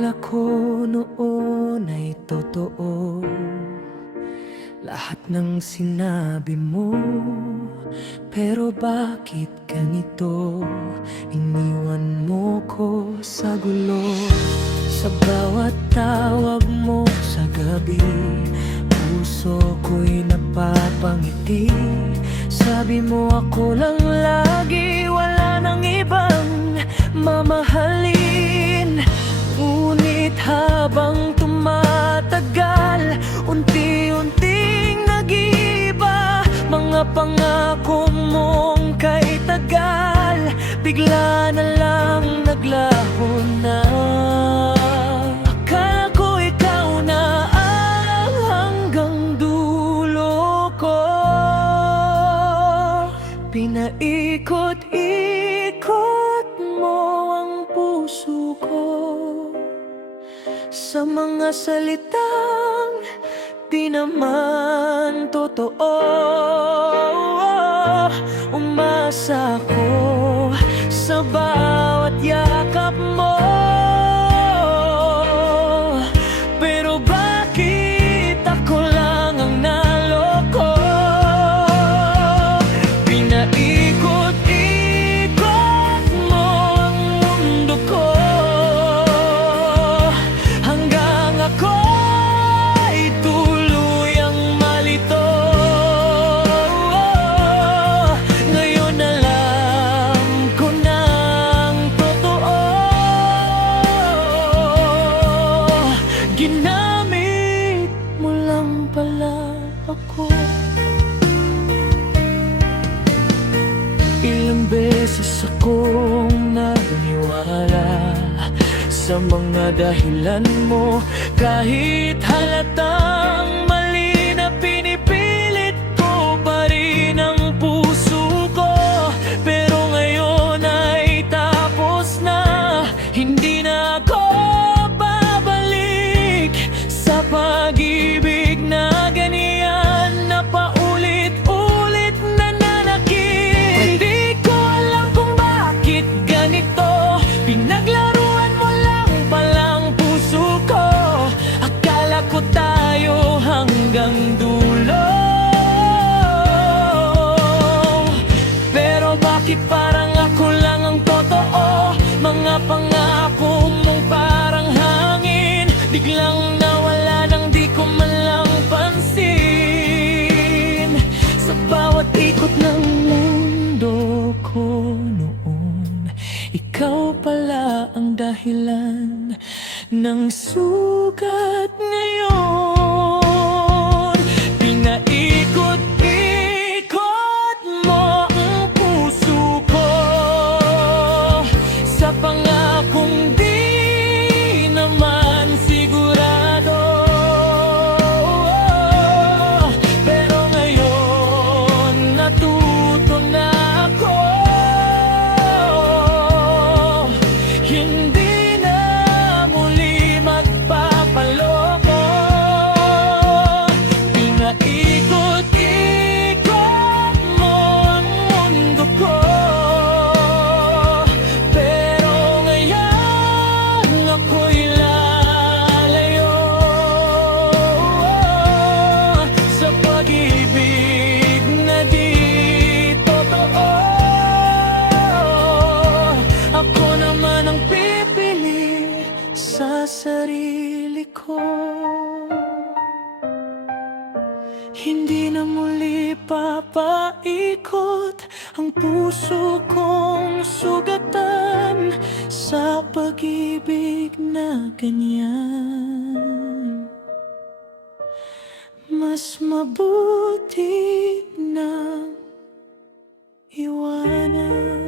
Akala ko noon ay totoo lahat ng sinabi mo. Pero bakit ganito? Iniwan mo ko sa gulo. Sa bawat tawag mo sa gabi, puso ko'y napapangiti. Sabi mo ako lang lagi, wala nang ibang mamahalin. Ngunit habang tumatagal, unti-unting nag-iiba. Mga pangako mong kay tagal, bigla na lang naglaho na. Akala ko ikaw na ang hanggang dulo ko. Pinaikot-ikot mo ang puso ko sa mga salitang di naman totoo. Umasa ko sa bawat yakap mo, pero bakit ako lang ang naloko? Pinaikot-ikot mo ang mundo ko hanggang ako'y tuluyang malito. Ngayon alam ko ng totoo, ginamit mo lang pala ako. Ilang beses akong naniwala sa mga dahilan mo, kahit halatang mali na pinipilit ko pa rin ang puso ko. Pero ngayon ay tapos na, hindi na ako babalik sa pag-ibig na ganyan, na paulit-ulit nananakit. Hindi ko alam kung bakit ganito, pinaglaruan mo lang palang puso ko. Akala ko tayo hanggang dulo, pero bakit parang ako lang ang totoo? Mga pangako mong parang hangin, biglang nawala nang di ko man lang pansin. Sa bawat ikot ng mundo ko noon, ikaw pala ang dahilan ng sugat ngayon. Pinaikot-ikot mo ang puso ko sa pangakong di naman sigurado. Pero ngayon natuto na ako, hindi na muli magpapaloko. Pinaikot-ikot mo ang mundo ko, pero ngayon ako'y lalayo sa pag-ibig na di totoo. Ako naman ang pipili sa sarili ko. Hindi na muli papaikot ang puso kong sugatan sa pag-ibig na ganyan. Mas mabuti na iwanan.